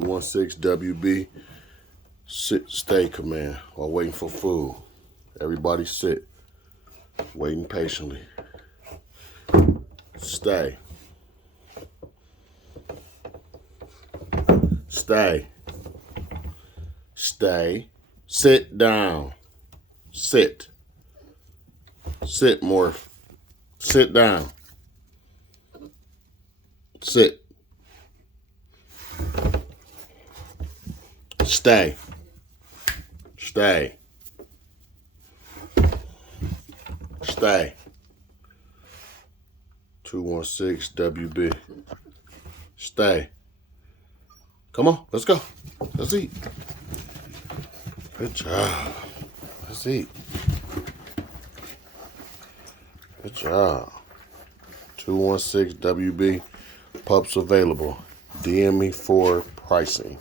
216 WB. Sit, stay command while waiting for food. Everybody sit. Waiting patiently. Stay. Stay. Stay. Sit down. Sit. Sit, Morph. Sit down. Sit. Stay. Stay. Stay. 216 WB. Stay. Come on, let's go. Let's eat. Good job. Let's eat. Good job. 216 WB. Pups available. DM me for pricing.